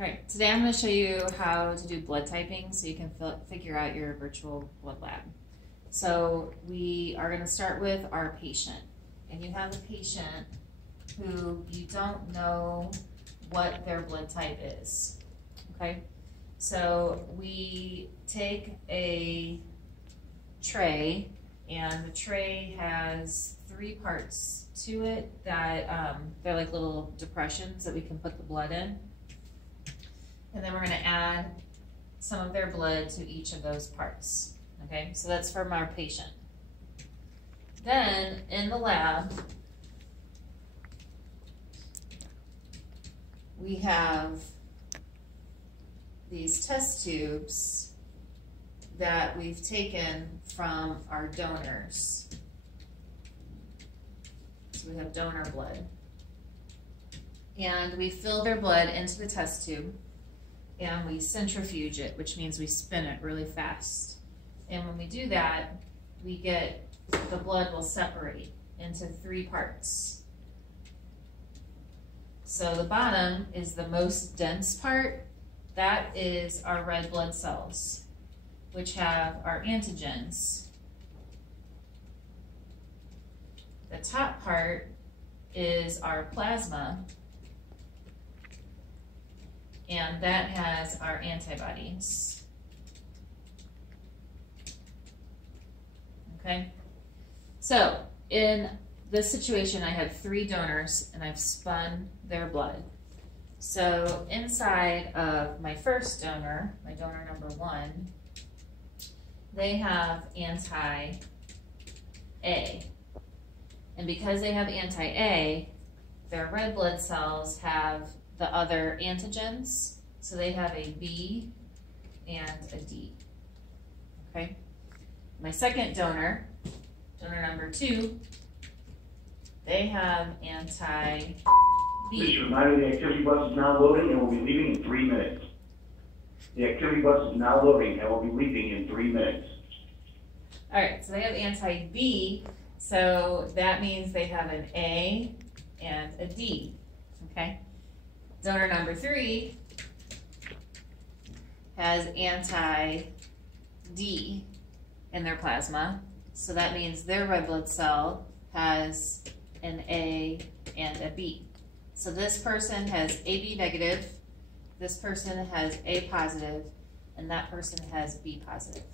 All right, today I'm going to show you how to do blood typing so you can figure out your virtual blood lab. So we are going to start with our patient. And you have a patient who you don't know what their blood type is, okay? So we take a tray, and the tray has 3 parts to it that they're like little depressions that we can put the blood in. And then we're going to add some of their blood to each of those parts. Okay, so that's from our patient. Then in the lab, we have these test tubes that we've taken from our donors. So we have donor blood. And we fill their blood into the test tube, and we centrifuge it, which means we spin it really fast. And when we do that, we get, the blood will separate into 3 parts. So the bottom is the most dense part. That is our red blood cells, which have our antigens. The top part is our plasma, and that has our antibodies. Okay, so in this situation, I had 3 donors and I've spun their blood. So inside of my first donor, my donor number 1, they have anti-A. And because they have anti-A, their red blood cells have the other antigens. So they have a B and a D. Okay. My second donor, donor number 2, they have anti-B. Please remind you the activity bus is now loading and will be leaving in 3 minutes. The activity bus is now loading and will be leaving in 3 minutes. All right, so they have anti-B, so that means they have an A and a D, okay? Donor number 3 has anti-D in their plasma, so that means their red blood cell has an A and a B. So this person has AB negative, this person has A positive, and that person has B positive.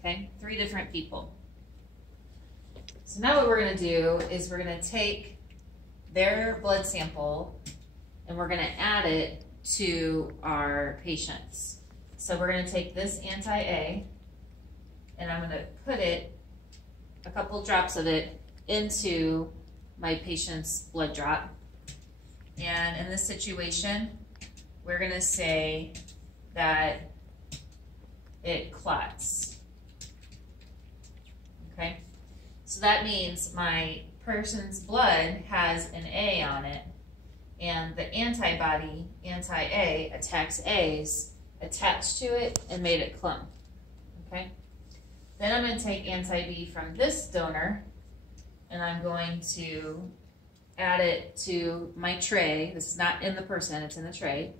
Okay, 3 different people. So now what we're going to do is we're going to take their blood sample and we're going to add it to our patient's. So we're going to take this anti-A and I'm going to put it, a couple drops of it, into my patient's blood drop. And in this situation, we're going to say that it clots. Okay? So that means my person's blood has an A on it, and the antibody, anti-A, attacks A's, attached to it and made it clump. Okay? Then I'm going to take anti-B from this donor, and I'm going to add it to my tray. This is not in the person, it's in the tray,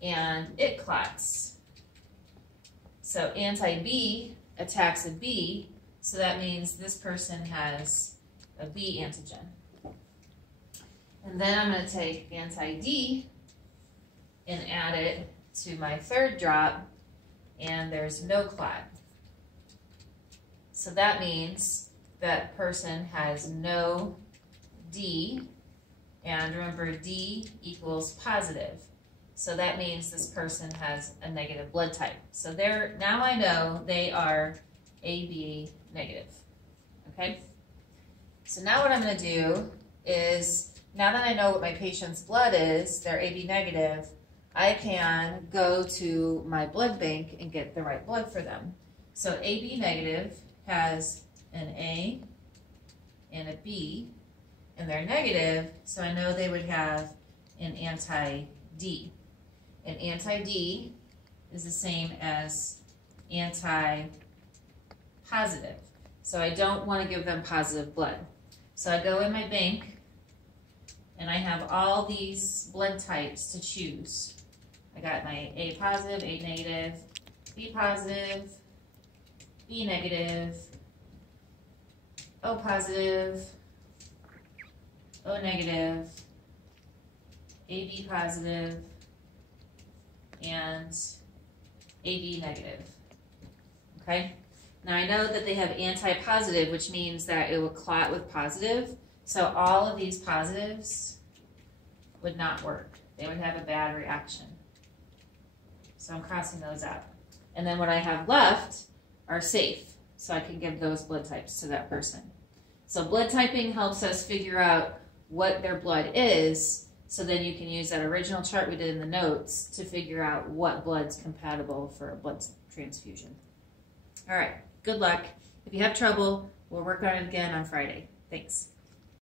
and it clots. So anti-B attacks a B, so that means this person has a B antigen. And then I'm going to take anti-D and add it to my third drop, and there's no clot. So that means that person has no D, and remember D equals positive. So that means this person has a negative blood type. So now I know they are AB negative. Okay? So now what I'm going to do is, now that I know what my patient's blood is, they're AB negative, I can go to my blood bank and get the right blood for them. So AB negative has an A and a B, and they're negative, so I know they would have an anti-D. And anti-D is the same as anti-positive. So I don't want to give them positive blood. So I go in my bank and I have all these blood types to choose. I got my A positive, A negative, B positive, B negative, O positive, O negative, AB positive, and AB negative. Okay? Now I know that they have anti-positive, which means that it will clot with positive. So all of these positives would not work. They would have a bad reaction. So I'm crossing those out. And then what I have left are safe. So I can give those blood types to that person. So blood typing helps us figure out what their blood is, so then you can use that original chart we did in the notes to figure out what blood's compatible for a blood transfusion. All right, good luck. If you have trouble, we'll work on it again on Friday. Thanks.